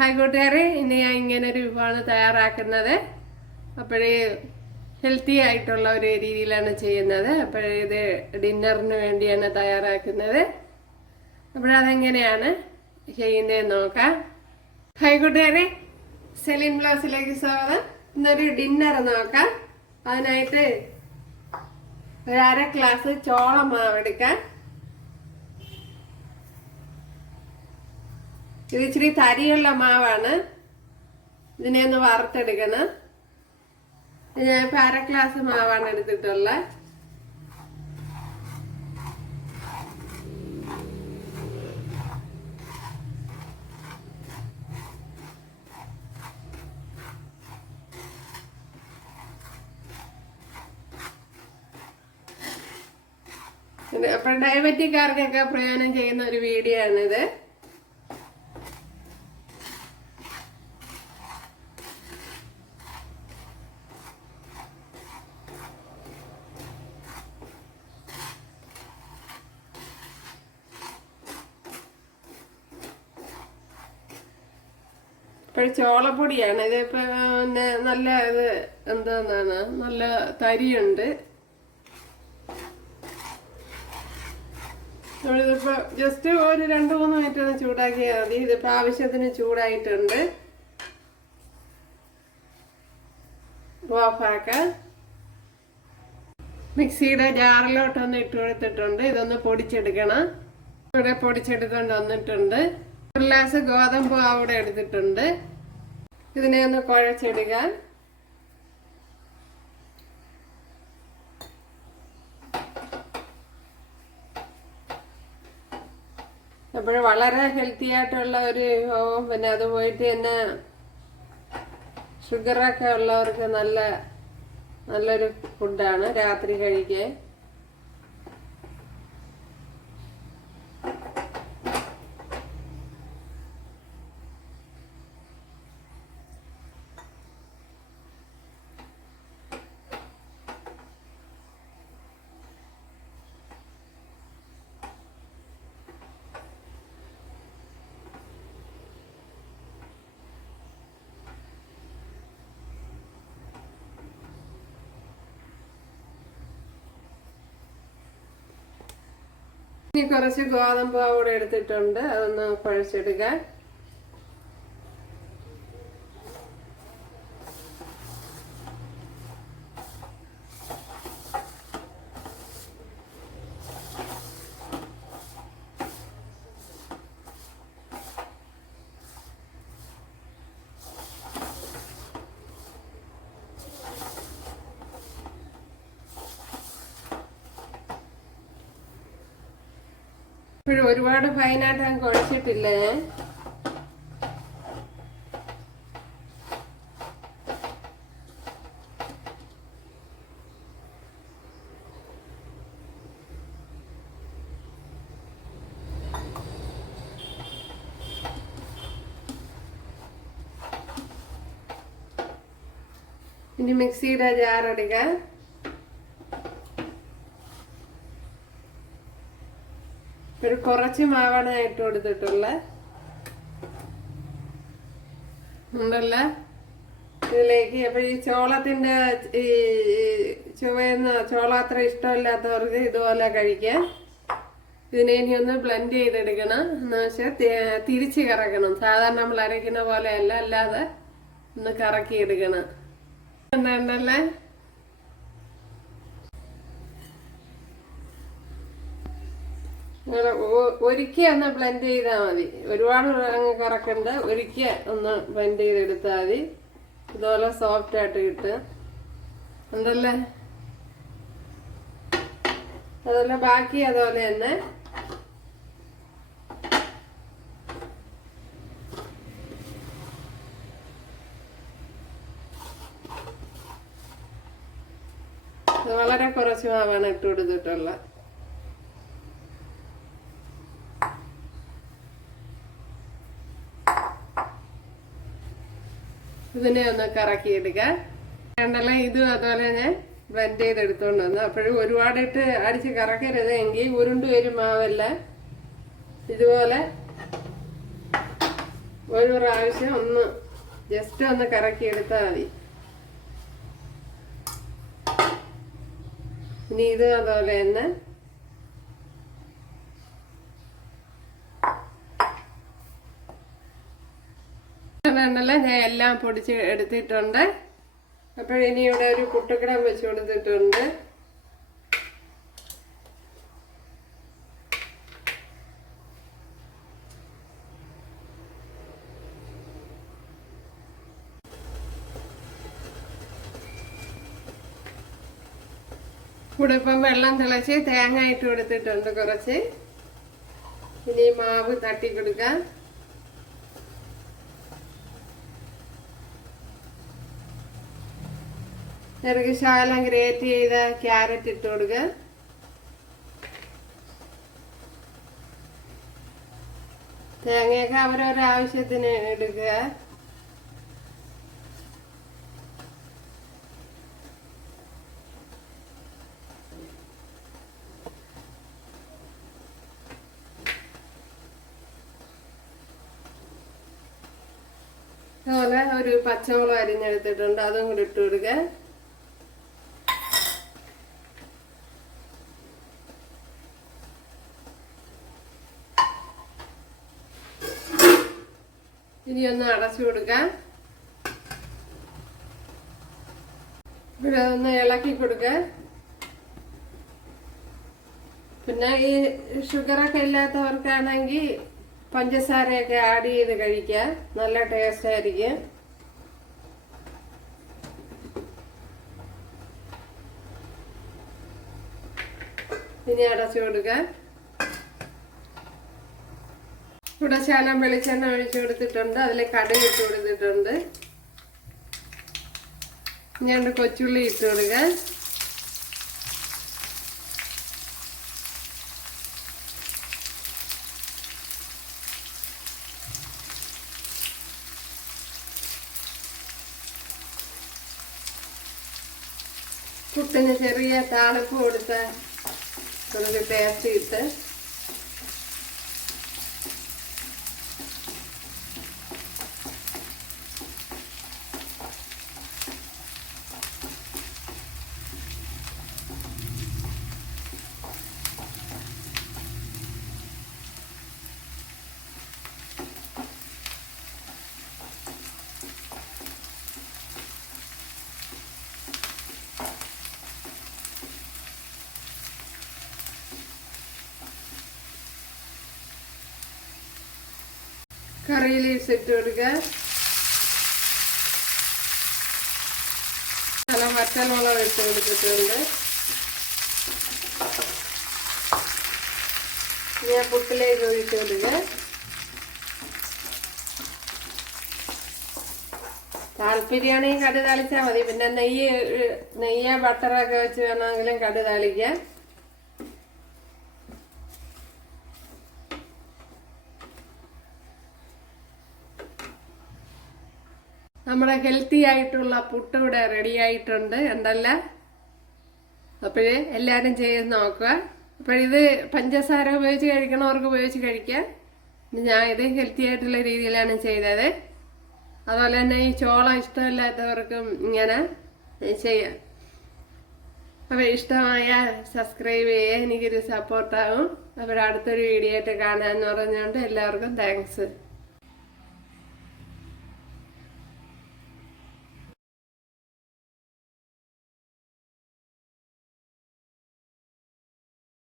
Hi കൂട്ടുകാരെ, ഇന്ന് ഞാൻ ഇങ്ങനൊരു വിഭവമാണ് തയ്യാറാക്കുന്നത്. അപ്പോഴേ ഹെൽത്തി ആയിട്ടുള്ള ഒരു രീതിയിലാണ് ചെയ്യുന്നത്. അപ്പോഴേ ഇത് ഡിന്നറിന് വേണ്ടിയാണ് തയ്യാറാക്കുന്നത്. അപ്പോഴതെങ്ങനെയാണ് ചെയ്യുന്നതെന്ന് നോക്കാം. ഹായ് കൂട്ടുകാരെ, സെലിൻ ബ്ലോസിലേക്ക് സ്വാഗതം. ഇന്നൊരു ഡിന്നർ നോക്കാം. അതിനായിട്ട് ഒരു 1/2 ഗ്ലാസ് ചോളം മാവ് എടുക്കാം. ഇത് ഇച്ചിരി തരിയുള്ള മാവാണ്. ഇതിനെ ഒന്ന് വറുത്തെടുക്കണം. ഞാനിപ്പോൾ 1/2 ഗ്ലാസ് മാവാണ് എടുത്തിട്ടുള്ളത്. അപ്പോൾ ഡയബറ്റിക്കാർക്കൊക്കെ പ്രയോജനം ചെയ്യുന്ന ഒരു വീഡിയോ ആണിത്. ഇപ്പോൾ ചോളപ്പൊടിയാണ് ഇതിപ്പോൾ. പിന്നെ നല്ല ഇത് എന്താന്നാണ്, നല്ല തരിയുണ്ട്. നമ്മളിതിപ്പോൾ ജസ്റ്റ് ഒരു 2-3 മിനിറ്റ് ഒന്ന് ചൂടാക്കിയാൽ മതി. ഇതിപ്പോൾ ആവശ്യത്തിന് ചൂടായിട്ടുണ്ട്. ഓഫാക്കാം. മിക്സിയുടെ ജാറിലോട്ടൊന്ന് ഇട്ട് കൊടുത്തിട്ടുണ്ട്. ഇതൊന്ന് പൊടിച്ചെടുക്കണം. ഇവിടെ പൊടിച്ചെടുക്കൊണ്ട് വന്നിട്ടുണ്ട്. 1 ഗ്ലാസ് ഗോതമ്പ് അവിടെ എടുത്തിട്ടുണ്ട്. ഇതിനെ ഒന്ന് കുഴച്ചെടുക്കാൻ. അപ്പോൾ വളരെ ഹെൽത്തി ആയിട്ടുള്ള ഒരു വിഭവം. പിന്നെ അത് പോയിട്ട് തന്നെ ഷുഗറൊക്കെ ഉള്ളവർക്ക് നല്ലൊരു ഫുഡാണ് രാത്രി കഴിക്കാൻ. ഇനി കുറച്ച് ഗോതമ്പ് കൂടെ എടുത്തിട്ടുണ്ട്. അതൊന്ന് കുഴച്ചെടുക്കാൻ. ഇപ്പോഴും ഒരുപാട് ഫൈനായിട്ട് ഞാൻ കുഴച്ചിട്ടില്ല. ഇനി മിക്സിയുടെ ജാർ എടുക്കാം. ഒരു കുറച്ച് മാവാണ് ഞാൻ ഇട്ട് കൊടുത്തിട്ടുള്ളത്. ഉണ്ടല്ല ഇതിലേക്ക്. അപ്പൊ ഈ ചോളത്തിന്റെ ഈ ചുവന്ന ചോളം അത്ര ഇഷ്ടമില്ലാത്തവർക്ക് ഇതുപോലെ കഴിക്കാം. ഇതിനെ ഇനി ഒന്ന് ബ്ലെൻഡ് ചെയ്തെടുക്കണം. എന്ന് വെച്ചാൽ തിരിച്ച് കറക്കണം. സാധാരണ നമ്മൾ അരയ്ക്കുന്ന പോലെയല്ല, അല്ലാതെ ഒന്ന് കറക്കി എടുക്കണം. എന്താണ്ടല്ലേ ഒരിക്കൽ ഒന്ന് ബ്ലെൻഡ് ചെയ്താൽ മതി. ഒരുപാട് അങ്ങ് കറക്കണ്ട. ഒരിക്കൽ ഒന്ന് ബ്ലെൻഡ് ചെയ്തെടുത്താൽ മതി. ഇതുപോലെ സോഫ്റ്റ് ആയിട്ട് കിട്ടും. ഉണ്ടല്ലേ? അതുപോലെ ബാക്കി അതുപോലെ തന്നെ. വളരെ കുറച്ച് മാവാണ് ഇട്ട് കൊടുത്തിട്ടുള്ളത്. ഇതിനെ ഒന്ന് കറക്കിയെടുക്കാം. രണ്ടല്ല ഇതും അതുപോലെ ഞാൻ ബ്ലെൻഡ് ചെയ്തെടുത്തോണ്ട് വന്നു. അപ്പോഴും ഒരുപാടിട്ട് അടിച്ച് കറക്കരുത്, എങ്കിൽ ഉരുണ്ട് വരും മാവല്ല. ഇതുപോലെ ഒരു പ്രാവശ്യം ഒന്ന് ജസ്റ്റ് ഒന്ന് കറക്കി എടുത്താൽ മതി. ഇനി ഇത് അതുപോലെ തന്നെ ഉണ്ടല്ലോ, ഞാൻ എല്ലാം പൊടിച്ച് എടുത്തിട്ടുണ്ട്. അപ്പോഴിനി ഇവിടെ ഒരു പുട്ടുകിടം വെച്ച് കൊടുത്തിട്ടുണ്ട്. കൂടെ ഇപ്പം വെള്ളം തിളച്ച് തേങ്ങ ഇട്ട് കൊടുത്തിട്ടുണ്ട് കുറച്ച്. ഇനി മാവ് തട്ടി കൊടുക്കാം. ചെറുക്ക് ശകലം ഗ്രേറ്റ് ചെയ്ത ക്യാരറ്റ് ഇട്ട് കൊടുക്കുക. തേങ്ങയൊക്കെ അവരവരുടെ ആവശ്യത്തിന് എടുക്കുക. അതുപോലെ ഒരു പച്ചമുളക് അരിഞ്ഞെടുത്തിട്ടുണ്ട്, അതും കൂടി ഇട്ട് കൊടുക്കുക. ഇനി ഒന്ന് അടച്ചു കൊടുക്കാം. ഇവിടെ ഒന്ന് ഇളക്കി കൊടുക്കുക. പിന്നെ ഈ ഷുഗറൊക്കെ ഇല്ലാത്തവർക്കാണെങ്കിൽ പഞ്ചസാരയൊക്കെ ആഡ് ചെയ്ത് കഴിക്കാം, നല്ല ടേസ്റ്റ് ആയിരിക്കും. ഇനി അടച്ചു കൊടുക്കാം. ഇവിടെ ശകലം വെളിച്ചെണ്ണ ഒഴിച്ചു കൊടുത്തിട്ടുണ്ട്, അതിൽ കടുക് ഇട്ട് കൊടുത്തിട്ടുണ്ട്. ഞാൻ കൊച്ചുള്ളി ഇട്ട് കൊടുക്കാം. പുട്ടിന് ചെറിയ താളിപ്പ് കൊടുത്ത കുറച്ച് ടേസ്റ്റ് ഇട്ട് കറി ലീവ്സ് ഇട്ട് കൊടുക്കുക. നല്ല വറ്റൽമുളക് ഇട്ട് കൊടുത്തിട്ടുണ്ട്. ഞാൻ പുട്ടിലേക്ക് ഒഴിച്ചു കൊടുക്കുക. താല്പര്യമാണെങ്കിൽ കടുക് താളിച്ചാൽ മതി. പിന്നെ നെയ്യ് ബട്ടറൊക്കെ വെച്ച് വേണമെങ്കിലും കടുക് താളിക്കാം. നമ്മുടെ ഹെൽത്തി ആയിട്ടുള്ള പുട്ട് ഇവിടെ റെഡി ആയിട്ടുണ്ട് ഉണ്ടല്ലോ. അപ്പോഴേ എല്ലാവരും ചെയ്ത് നോക്കുക. അപ്പോഴിത് പഞ്ചസാര ഉപയോഗിച്ച് കഴിക്കണവർക്ക് ഉപയോഗിച്ച് കഴിക്കാം. ഞാൻ ഇത് ഹെൽത്തി ആയിട്ടുള്ള രീതിയിലാണ് ചെയ്തത്. അതുപോലെ തന്നെ ഈ ചോളം ഇഷ്ടമില്ലാത്തവർക്കും ഇങ്ങനെ ചെയ്യാം. അപ്പോൾ ഇഷ്ടമായ സബ്സ്ക്രൈബ് ചെയ്യുക, എനിക്കൊരു സപ്പോർട്ടാകും. അപ്പോൾ അടുത്തൊരു വീഡിയോ ആയിട്ട് കാണാമെന്ന് പറഞ്ഞുകൊണ്ട് എല്ലാവർക്കും താങ്ക്സ്.